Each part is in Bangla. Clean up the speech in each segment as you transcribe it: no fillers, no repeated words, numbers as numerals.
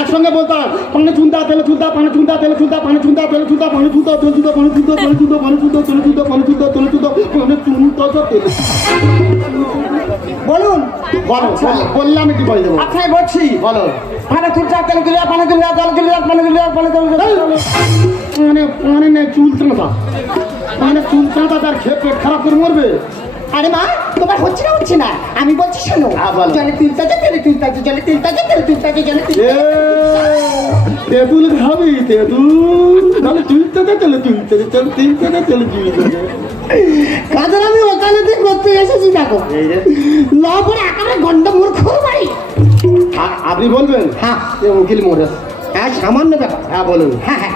একসঙ্গে বলতাম পানি চুনতা তেলে চুনতা পানি চুনতা তেলে চুনতা পানি চুনতা তেলে চুনতা পানি চুনতা তেলে চুনতা পানি চুনতা তেলে চুনতা পানি চুনতা তেলে চুনতা পানি চুনতা তেলে চুনতা পানি চুনতা তেলে। বলুন। বলো বললাম কি বলে দেবো। আচ্ছা বলছি বলো পানি চুলচা তেল গুলিয়া পানি গুলিয়া জল গুলিয়া পানি গুলিয়া পানি মানে পানি নেই চুল চাঁদা মানে চুল চাঁদা তার খেয়ে পেট খারাপ করে মরবে। আরে মা তোমার হচ্ছে না আমি বলছি শোনো জলে তিলতা তেলে তিলতা জলে তিলতা তেলে তিলতা জলে তেঁতুল খাবি তেঁতুল তাহলে চুলতে তেলে চুলতে চল তিলতে তেলে চুলতে। কাজের আমি ওকালতি করতে এসেছি দেখো লবণ একেবারে গন্ড মূর্খ ভাই। আপনি বলবেন? হ্যাঁ উকিল মোড়। হ্যাঁ সামান্য ব্যাপার। হ্যাঁ বলুন। হ্যাঁ হ্যাঁ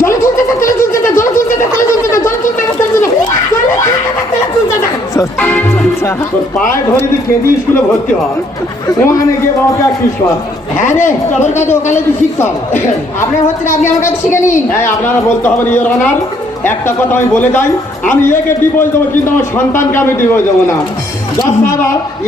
জলে তুলতে তেলে তুলতে জলে তুলতে তেলে তুলতে জলে তুলতে তোর পায়ে ধরে তুই কেঁদি স্কুলে ভর্তি হয় ওখানে গিয়ে বাবা প্র্যাকটিস কর। হ্যাঁ রে তোর কাছে ওকালতি শিখতে হবে। আপনার হচ্ছে না আপনি আমার কাছে শিখে নিন। হ্যাঁ আপনারা বলতে হবে ইওর অনার। একটা কথা আমি বলে যাই আমি একে ডিভোর্স দেবো কিন্তু আমার সন্তানকে আমি ডিভোর্স দেবো না। জজ সাহেব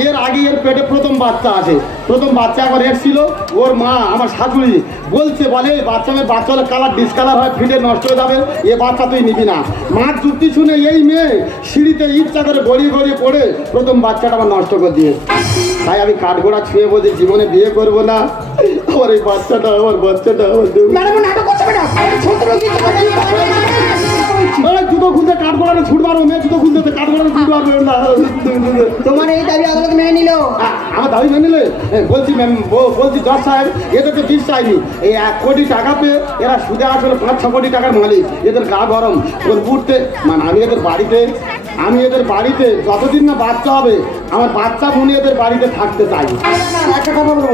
এর আগে এর পেটে প্রথম বাচ্চা আছে প্রথম বাচ্চা একবার এসেছিল ওর মা আমার শাশুড়ি বলছে বলে বাচ্চা হলে কালার ডিসকালার হয় ফিটে নষ্ট হয়ে যাবে এ বাচ্চা তুই নিবি না। মার যুক্তি শুনে এই মেয়ে সিঁড়িতে ইচ্ছা করে গড়িয়ে গড়িয়ে পড়ে প্রথম বাচ্চাটা আমার নষ্ট করে দিয়ে তাই আমি কাঠগোড়া ছুঁয়ে বলছি জীবনে বিয়ে করবো না আমার এই বাচ্চাটা আমার জুতো খুলতে কাঠ করানো ছুট মারো মেয়ে জুতো খুলতে কাঠ করানো ছুট মারবে না। তোমার এই দাবি আদালত মেনে নিল। আমার দাবি মেনে নিলে বলছি ম্যাম বলছি জজ সাহেব এদেরকে ফিস চাইনি এই 1 কোটি টাকা পেয়ে এরা সুদে আসলে 5-6 কোটি টাকার মালিক এদের গা গরম ওর বুঝতে মানে আমি এদের বাড়িতে যতদিন না বাচ্চা হবে আমার বাচ্চা মনে এদের বাড়িতে থাকতে চাই। একটা কথা বলবো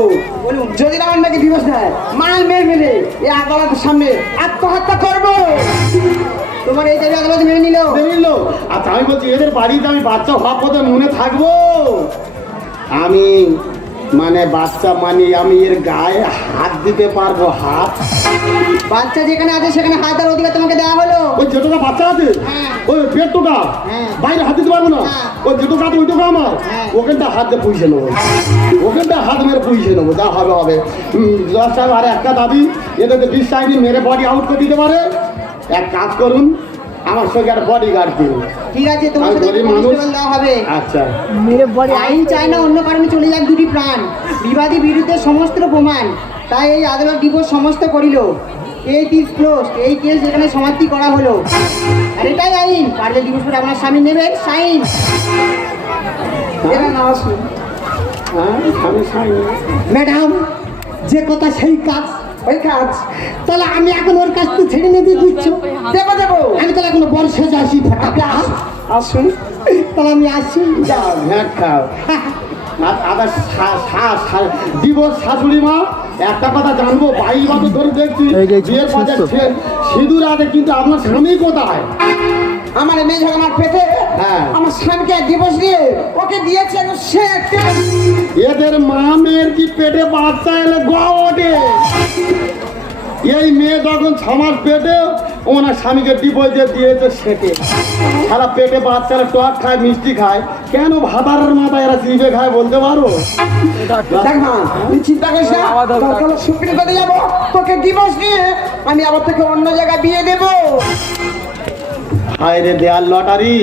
যদি আমার নাকি দিবস দেয় মাল মেয়ে মিলে এই আদালতের সামনে আত্মহত্যা করবো। তোমার এই দাবি আদালত মেনে নিল। আচ্ছা আমি বলছি এদের বাড়িতে আমি বাচ্চা হওয়ার পথে মনে থাকবো আমি মানে বাচ্চা মানে আমি এর গায়ে হাত দিতে পারবো হাত বাচ্চা যেখানে আছে সেখানে হাত দেওয়ার অধিকার তোমাকে দেওয়া হলো। ওই যেটুকা বাচ্চা আছে ওই পেটটা বাইরে হাত দিতে পারবো না ওই যেটুকা আছে ওইটুকু আমার ওখানটা হাত দিয়ে পুষে নেবো ওখানটা হাত মেরে পুষে নেবো যা হবে হবে। জজ সাহেব আর একটা দাবি এদেরকে বিশ্বাস মেরে বডি আউট করে দিতে পারে এক কাজ করুন আমার সঙ্গে আর বডি গার্ড দিন। ঠিক আছে তোমার সাথে দেওয়া হবে। আচ্ছা আইন চায় না অন্য কারণে চলে যাক দুটি প্রাণ বিবাদী বিরুদ্ধে সমস্ত প্রমাণ তাই এই আদালত ডিভোর্স সমস্ত করিল এই কেস ক্লোজ এই কেস যেখানে সমাপ্তি করা হলো আর এটাই আইন পারলে ডিভোর্স করে আপনার স্বামী নেবেন সাইন। ম্যাডাম যে কথা সেই কাজ ওই কাজ তাহলে আমি এখন ওর কাছ থেকে ছেড়ে নিতে দিচ্ছ দেবো আমি তাহলে এখন বর্ষে যাচ্ছি আসুন তাহলে আমি আসি যাও ভ্যাট খাও আবার ডিভোর্স শাশুড়ি মা একটা কথা জানবো 22 বছর ধরে দেখছি বিয়ের পরে সিঁদুর আছে কিন্তু আপনার স্বামী কোথায়? আমার মেয়ে যখন আমার পেটে আমার স্বামীকে ডিভোর্স দিয়ে ওকে দিয়েছে সে এদের মা মেয়ের কি পেটে বাচ্চা এলে ওঠে এই মেয়ে যখন 6 মাস পেটে ওনার স্বামীকে ডিভোর্স দিয়েছে সেটে সারা পেটে বাচ্চারা টক খায় মিষ্টি খায় কেন ভাতারের মাথায় এরা জিভে খায় বলতে পারো? চিন্তা করিস না সুপ্রিম কোর্টে যাবো তোকে ডিভোর্স দিয়ে আমি আবার থেকে অন্য জায়গায় বিয়ে দেবো। হায় রে দেয়াল লটারি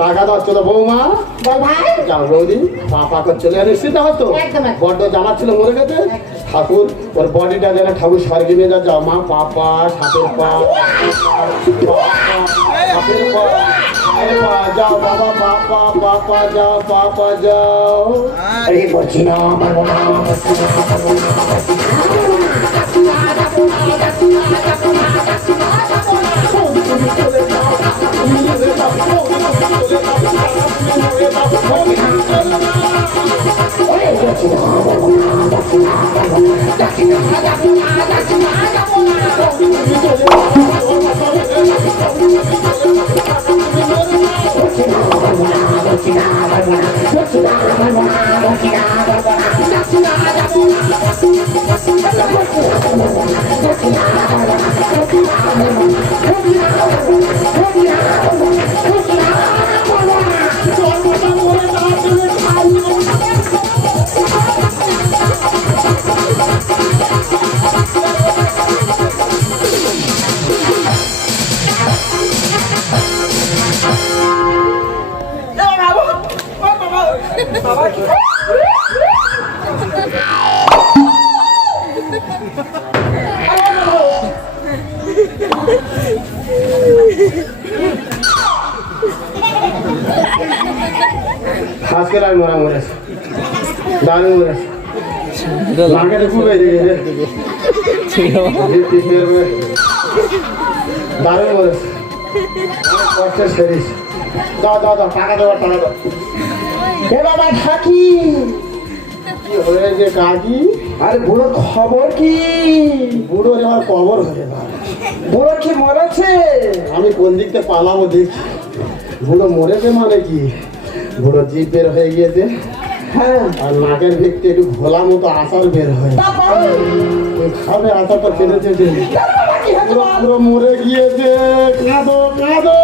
টাকা দাও চলো বৌমা যাও বৌদি পাপা চলে নিশ্চিত হতো বড্ড জামা ছিল মরে গেছে ঠাকুর ওর বডিটা যেন ঠাকুর স্বর্গে নিয়ে যাও মা পাপা সাপের পা যাও বাবা পাপা পাপা যাও পাপা যাও বলছি না Daqui আজকের আর মরা মরেছে দারুণ মরেছে মার্কেটে খুব বেড়ে গেছে দারুণ মরেছে কষ্টের সেরিস দাও দাও দাও টাকা দেওয়ার টাকা দাও এ বাবা থাকি কি হয়েছে কাকি আরে বুড়োর খবর কি? বুড়োর এবার কবর হয়ে গেল বুড়ো কি মরেছে? আমি কোন দিকতে পালাবো দেখি বুড়ো মরেছে মানে কি বুড়ো জিভ বের হয়ে গিয়েছে হ্যাঁ আর নাকের ভিত্তি একটু ঘোলা মতো আচার বের হয় বাবা ওই খাবে আচারটা ফেলে চেয়েছে পুরো পুরো মরে গিয়েছে কাঁদো কাঁদো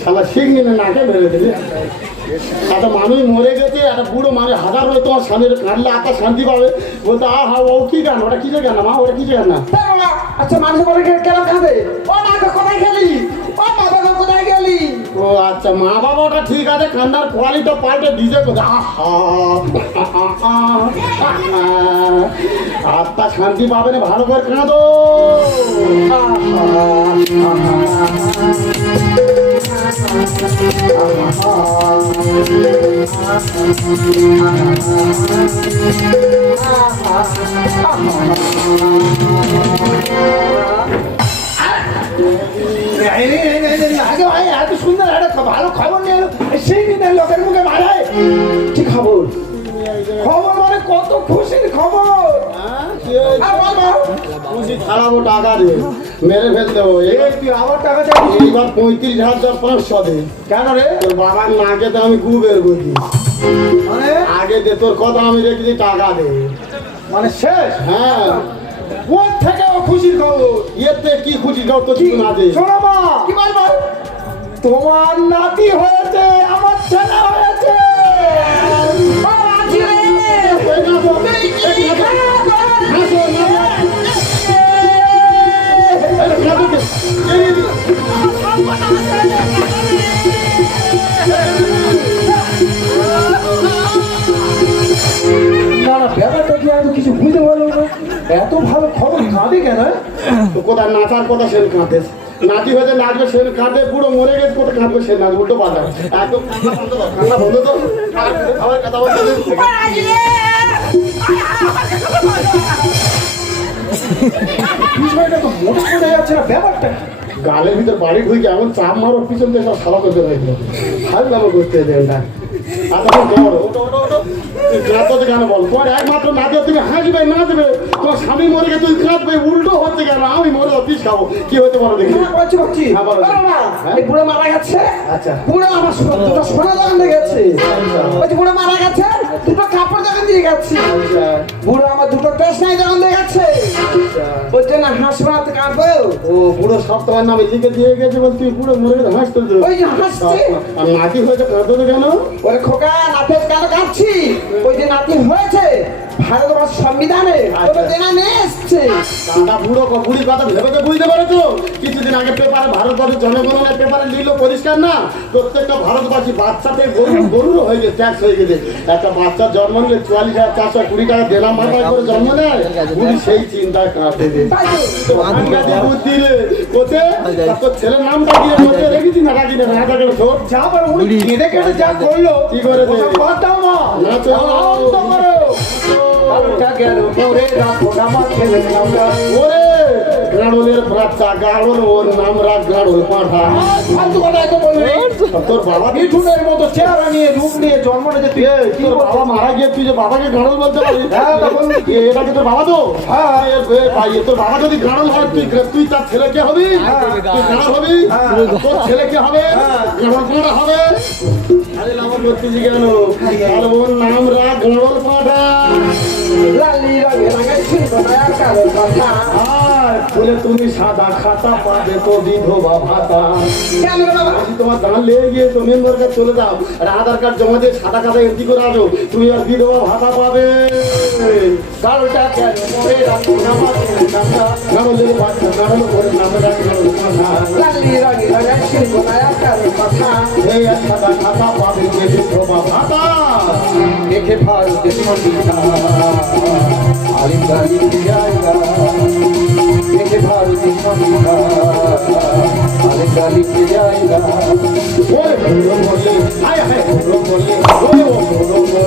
শালা শিখনি না নাকে বেড়ে দিলে একটা মানুষ মরে গেছে একটা বুড়ো মানে হাজার হয়ে তোমার স্বামীর কাঁদলে আত্মা শান্তি পাবে বলতে আহা ও কি গান ওটা কিসের গান না মা ওটা কিসের গান না আচ্ছা মানুষ বলে কেন খাবে? ও না তো কোথায় গেলি? ও বাবা তো কোথায় গেলি? ও আচ্ছা মা বাবা ওটা ঠিক আছে কান্নার কোয়ালিটি পাল্টে ডিজে কোথায় আত্মা শান্তি পাবে না ভালো করে কাঁদো এত সুন্দর একটা ভালো খবর নিয়ে এলো সেই দিনের লোকের মুখে মারায় কি খবর? খবর মানে কত খুশির খবর। খুশি ছাড়াবো টাকা দে মেরে ফেলতে হবে তুই আবার টাকা চাইছিস? এইবার 35,500 দে কেন রে? তোর বাবার নাকে তো আমি খুব বের করছি মানে আগে দে তোর কথা আমি রেখেছি টাকা দে মানে শেষ? হ্যাঁ ওর থেকে ও খুশির খবর। এতে কি খুশি গাও তো কিছু না দে শোনো মা কি বলবো? তোমার নাতি হয়েছে, আমার ছেলে হয়েছে। ও রাজি রে। এই না তো, এই না তো। হাসো, না তো। এই না তো, এই না তো। না না ব্যাপারটা কি আমি কিছু বুঝতে পারলাম না। এত ভালো খবর কাঁদে কেন? তো কোথায় নাচার কথা সে কাঁদে নাতি হয়েছে নাচবে সে কাঁদে পুরো মরে গেছে কোথায় কাঁদবে সে নাচ উল্টো পাল্টা একদম কান্না বন্ধ তো আবার কথা বলতে বিষয়টা তো মোটা বোঝা যাচ্ছে না ব্যাপারটা কি? গালের ভিতর বাড়ি ঢুকে এমন চাপ মারো পিছন থেকে সব সালা করতে পারছিল ভালো ভালো করতে দেন না আচ্ছা ওটো ওটো ওটো তুই কাঁদতে কেন বল তোমার একমাত্র নাচে তুমি হাসবে নাচবে তোমার স্বামী মরে গেছে তুই কাঁদবে উল্টো হচ্ছে কেন আমি মরে অফিস খাবো কি হতে পারো দেখি হ্যাঁ, বলছি বলছি। হ্যাঁ, বলো। বলো না, এই বুড়ো মারা গেছে। আচ্ছা। বুড়ো আমার দুটো সোনা দোকান দিয়ে গেছে। বলছি বুড়ো মারা গেছে, দুটো কাপড় দোকান দিয়ে গেছে। বুড়ো আমার দুটো টেশনারি দোকান দিয়ে গেছে। বলছে না হাসপাতাল কাঁদবো। ও বুড়ো সব তোমার নামে লিখে দিয়ে গেছে বল তুই পুরো মরে গেছে হাসতে ওই যে হাসছে। আর নাতি হয়েছে কাঁদতে কেন ওরে খোকা নাতের কেন কাঁদছি? ওই যে নাতি হয়েছে ভারতবর্ষ সংবিধানে আচ্ছা। দেনা নিয়ে এসছে। দাদা বুড়ো বুড়ির কথা ভেবে তো বুঝতে পারো তো কিছুদিন আগে পেপারে ভারতবর্ষের জনগণনার পেপারে লিখলো পরিষ্কার না প্রত্যেকটা ভারতবাসী বাচ্চাতে গরুরও হয়ে গেছে ট্যাক্স হয়ে গেছে একটা বাচ্চার জন্ম নিলে 44,420 টাকা দেনা মাথায় করে জন্ম নেয় বুড়ি সেই চিন্তায় কাঁদতে দে তাই তো। বুদ্ধি রে কোথে তোর ছেলের নামটা কি রে রেখেছি না রাখি না রাখা গেল তোর যা পারো উনি কেঁদে কেঁদে যা করলো কি করে দে? ওসব বাদ দাও মা। নাচো। আনন্দ করো। কারোটা গেল মোরে রাখো আমার ছেলে আমরা ওরে গাড়লের বাচ্চা গাড়ল ওর নাম রাখ গাড়ল পাঠা ফালতু কথা এত বলবি তোর বাবা মিঠুনের মতো চেহারা নিয়ে রূপ নিয়ে জন্ম নিয়েছে তুই তোর বাবা মারা গিয়ে তুই যে বাবাকে গাড়ল বলতে পারিস হ্যাঁ, তা বলবি কি? এটা কি তোর বাবা তো হ্যাঁ। ভাই তোর বাবা যদি গাড়ল হয় তুই তার ছেলে কে হবি তুই গাড়ল হবি তোর ছেলে কে হবে গাড়ল পাঠা হবে আরে নাম করছিস কেন আর ওর নাম রাখ গাড়ল পাঠা লালি রঙে রাঙাচ্ছি বানায় কারোর কথা আর বলে তুমি সাদা খাতা পাবে তো বিধবা ভাতা কেন রে বাবা যদি তোমার দান লেগে গিয়ে তুমি মেম্বারকে চলে যাও আর আধার কার্ড জমা দিয়ে সাদা খাতা এন্ট্রি করে আসো তুমি আর বিধবা ভাতা পাবে কারোটা গেল মোরে রাখো আমার ছেলে আমরা গাড়লের বাচ্চা গাড়ল করে নাম রাখ গাড়ল পাঠা লালি রঙে রাঙাচ্ছি বানায় কারোর কথা এই আর সাদা খাতা পাবে যে বিধবা ভাতা দেখে ভারতে সন্ধ্যা আলিম গালি জায়গা দেখে ভারতে সন্ধ্যা আলিম গালি জায়গা ওরে ভুলো বললে হায় হায় ভুলো বললে ওরে ও ভুলো বললে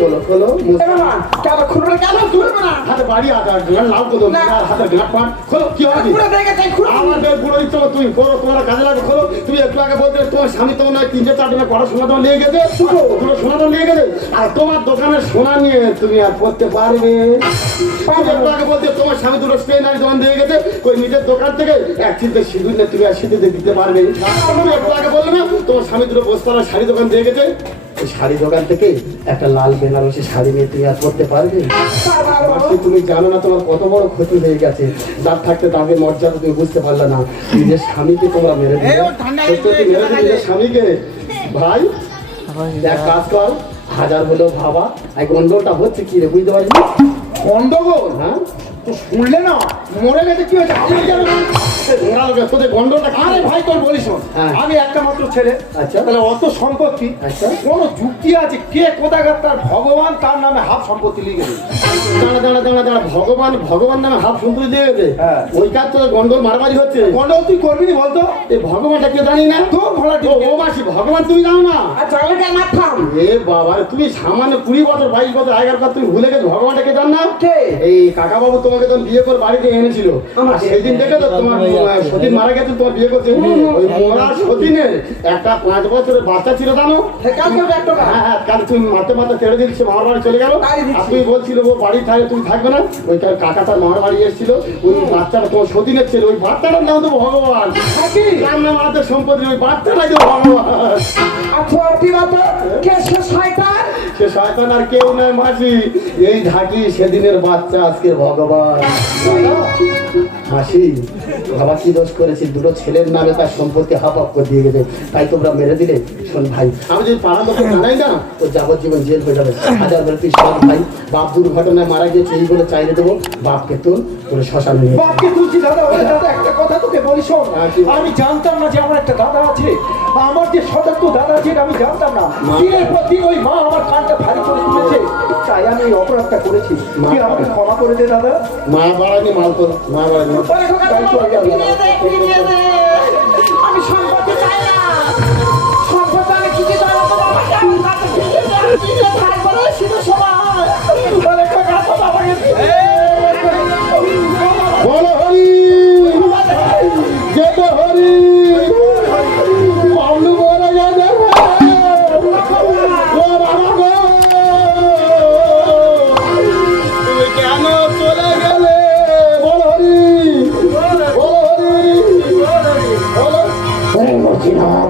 চলো চলো বাবা কেন খুঁড়ে কেন খুঁড়বে না হাতে বাড়ি আধার লাভ করো না। হাতে গাঁট পান খোলো কি হবে খুঁড়ে দেখে তাই খুঁড়ে আমার বের পুরো ইচ্ছা তুমি করো তোমার কাজে লাগবে খোলো তুমি একটু আগে বলতে তোমার স্বামী তোমার নয় 3-4 দিনের পড়া সোনা তোমার নিয়ে গেছে পুরো সোনা তো নিয়ে গেছে আর তোমার দোকানের সোনা নিয়ে তুমি আর পড়তে পারবে তুমি একটু আগে বলতে তোমার স্বামী দুটো স্টেনারি দোকান দিয়ে গেছে ওই নিজের দোকান থেকে এক চিন্তা সিঁদুর নিয়ে তুমি আর সিঁদুর দিতে পারবে তুমি একটু আগে বললে না তোমার স্বামী দুটো বস্তার শাড়ি দোকান দিয়ে গেছে ওই শাড়ি দোকান থেকে একটা লাল বেনারসি শাড়ি নিয়ে তুমি আর পড়তে পারবে মাসি, তুমি জানো না তোমার কত বড় ক্ষতি হয়ে গেছে যার থাকতে তাকে মর্যাদা তুমি বুঝতে পারলে না নিজের স্বামীকে তোমরা মেরে দিলে সত্যি মেরে দিলে নিজের স্বামীকে ভাই এক কাজ কর হাজার হলেও ভাবা এই গন্ডলটা হচ্ছে কি রে বুঝতে পারলি গন্ডগোল হ্যাঁ তো শুনলে না মরে গেছে কি হয়েছে আমি জানি না। তোদের গন্ডলটা আরে ভাই তোর বলিস শোন, হ্যাঁ। আমি একটা মাত্র ছেলে আচ্ছা। তাহলে অত সম্পত্তি আচ্ছা। কোন যুক্তি আছে কে কোথাকার তার ভগবান তার নামে হাফ সম্পত্তি লিখে দেবে দাঁড়া ভগবান নামে হাফ সম্পত্তি দিয়ে গেছে হ্যাঁ। ওই কাজ তো গন্ডল মারামারি হচ্ছে গন্ডগোল তুই করবি না বলতো এই ভগবানটা কে জানি না তোর ভোলা ও মাসি ভগবান তুমি জানো না আর জানলে মাথাম এ বাবা তুমি সামান্য 20 বছর 22 বছর আগের কথা তুমি ভুলে গেছো ভগবানটা কে জান না কে? এই কাকা বাবু তোমাকে যখন বিয়ে করে বাড়িতে এনেছিল আমার আর সেই দিন থেকে তো তোমার সতীন মারা গেছে তোমার বিয়ে করছে ওই মরা সতীনের একটা 5 বছরের বাচ্চা ছিল জানো কালকে একটা হ্যাঁ কাল তুমি মারতে ছেড়ে দিচ্ছে মামার বাড়ি চলে গেল তাই দিচ্ছি। আর তুমি বলছিল ও বাড়ি থাকে তুমি থাকবে না ওই তার কাকা তার মামার বাড়ি এসেছিল ওই বাচ্চাটা তোমার সতীনের ছিল ওই বাচ্চাটার নাম তো ভগবান থাকি তার নাম আমাদের সম্পত্তি ওই বাচ্চাটাই তো ভগবান আর তোর কি বাবা কে সে শয়তান সে শয়তান আর কেউ নয় মাসি এই ঢাকি সেদিনের বাচ্চা আজকে ভগবান মাসি বাবা কি দোষ করেছি দুটো ছেলের নামে তার সম্পত্তি হাফ হাফ করে দিয়ে গেছে তাই তোমরা মেরে দিলে শোন ভাই আমি যদি পাড়ার লোকে জানাই না তো যাবজ্জীবন জেল হয়ে যাবে হাজার বার তুই সব ভাই বাপ দুর্ঘটনায় মারা গিয়েছে এই বলে চাইলে দেবো বাপকে তোর তোর শ্মশানে নিয়ে বাপকে তুলছি দাদা ওরে দাদা একটা কথা তোকে বলি শোন হ্যাঁ, কি? আমি জানতাম না যে আমার একটা দাদা আছে আমার যে সদস্য দাদা আছে এটা আমি জানতাম না মা। দিনের পর দিন ওই মা আমার কানটা ভারী করে তুলেছে তাই আমি এই অপরাধটা করেছি মা। তুই আমাকে ক্ষমা করে দে দাদা মা বাড়ানি মাল তোর মা বাড়ানি তাই চলে যাও দাদা। আমি সম্পত্তি চাই না সম্পত্তি আমি কিছু চাই না বাবাকে আমি তাকে ফিরিয়ে তারপরে শুধু সময় বলে কাকা তো বাবাকে বলো হরি যেতে হরি বাবলু বলে যাবে ও বাবা গো তুমি কেন চলে গেলে বলো হরি বলো হরি বলো হরে মূর্তি নাম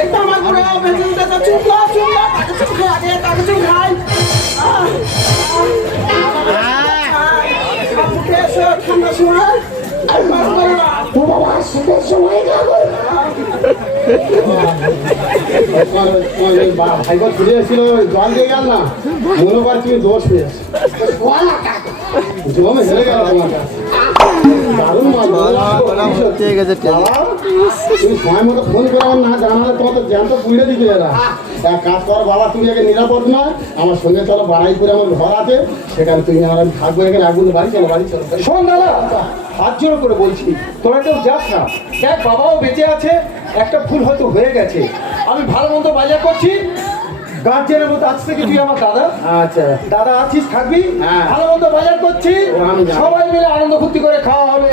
এটা আমার পুরো বেজুনটা তো চুপলা তাকে চুপ খাই আগে তাকে চুপ খাই আপুকে এসে ঠান্ডা সময় আর বার করো না ও বাবা শীতের সময় যাবো ভাইগো ফিরে এসেছিল জল দিয়ে গেল না মনে কর তুমি দোষ পেয়েছ জমে হেরে গেল তোমার কাছে দারুণ মাছ ঠিক আছে ঠিক আছে বাবা, তুমি সময় মতো ফোন করে আমার না জানালে তোমার তো জ্যান্ত পুড়ে দিবে এরা। এক কাজ করো বাবা, তুমি একে নিরাপদ নয়, আমার সঙ্গে চলো, বাড়াইপুরে আমার ঘর আছে, সেখানে তুমি আমার আমি থাকবো, এখানে আগুন বাড়ি চলো, বাড়ি চলো। শোন দাদা, হাত জোড়ো করে বলছি, তোরা কেউ যাস না। দেখ বাবাও বেঁচে আছে, একটা ভুল হয়তো হয়ে গেছে। আমি ভালো মন্দ বাজার করছি, গার্জেনের মতো আজ থেকে তুই আমার দাদা। আচ্ছা দাদা আছিস, থাকবি, হ্যাঁ। ভালো মন্দ বাজার করছি, ও, আমি জানি। সবাই মিলে আনন্দ ফুর্তি করে খাওয়া হবে।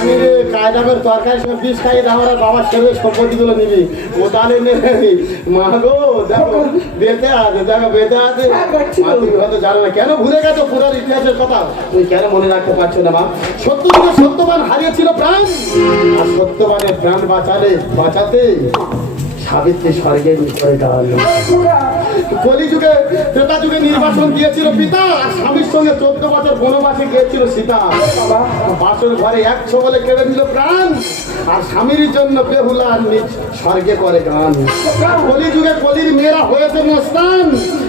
আমি রে কায়দা করে তরকারি সঙ্গে বিষ খাইয়ে দেওয়ার আর বাবার ছেলে সম্পত্তিগুলো নিবি, ও তাহলে নেবে। মা গো দেখো বেঁচে আছে, দেখো বেঁচে আছে। মা, তুমি হয়তো জানো না, কেন ভুলে গেছো পুরার ইতিহাসের কথা? তুমি কেন মনে রাখতে পারছো না মা? সত্য যুগে সত্যবান হারিয়েছিল প্রাণ, আর সত্যবানের প্রাণ বাঁচাতে সাবিত্রী স্বর্গে করে দাঁড়ালো। কলিযুগে ত্রেতা যুগে নির্বাসন দিয়েছিল পিতা, আর স্বামীর সঙ্গে 14 বছর বনবাসে গিয়েছিল সীতা। বাসর ঘরে 100 বলে কেড়ে দিল প্রাণ, আর স্বামীর জন্য বেহুলা নিজ স্বর্গে করে গান। কলিযুগে কলির মেয়েরা হয়েছে মস্তান,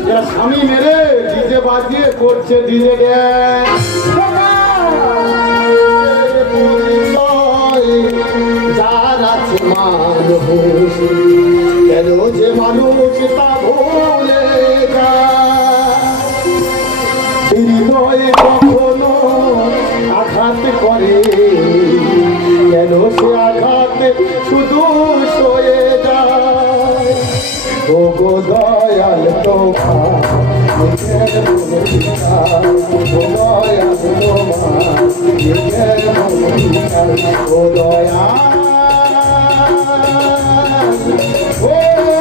এরা স্বামী মেরে ডিজে বাজিয়ে করছে ডিজে ড্যান্স। যার আছে মানুষ, কেন যে মানুষ তা ভুলে যায়, হৃদয়ে কখনো আঘাত করে, কেন সে আঘাত শুধু সয়ে যায়। ও গো দয়াল তোমার নিজের মনিকা, ও দয়াল তোমার নিজের মনিকা, ও দয়াল, ও দয়াল।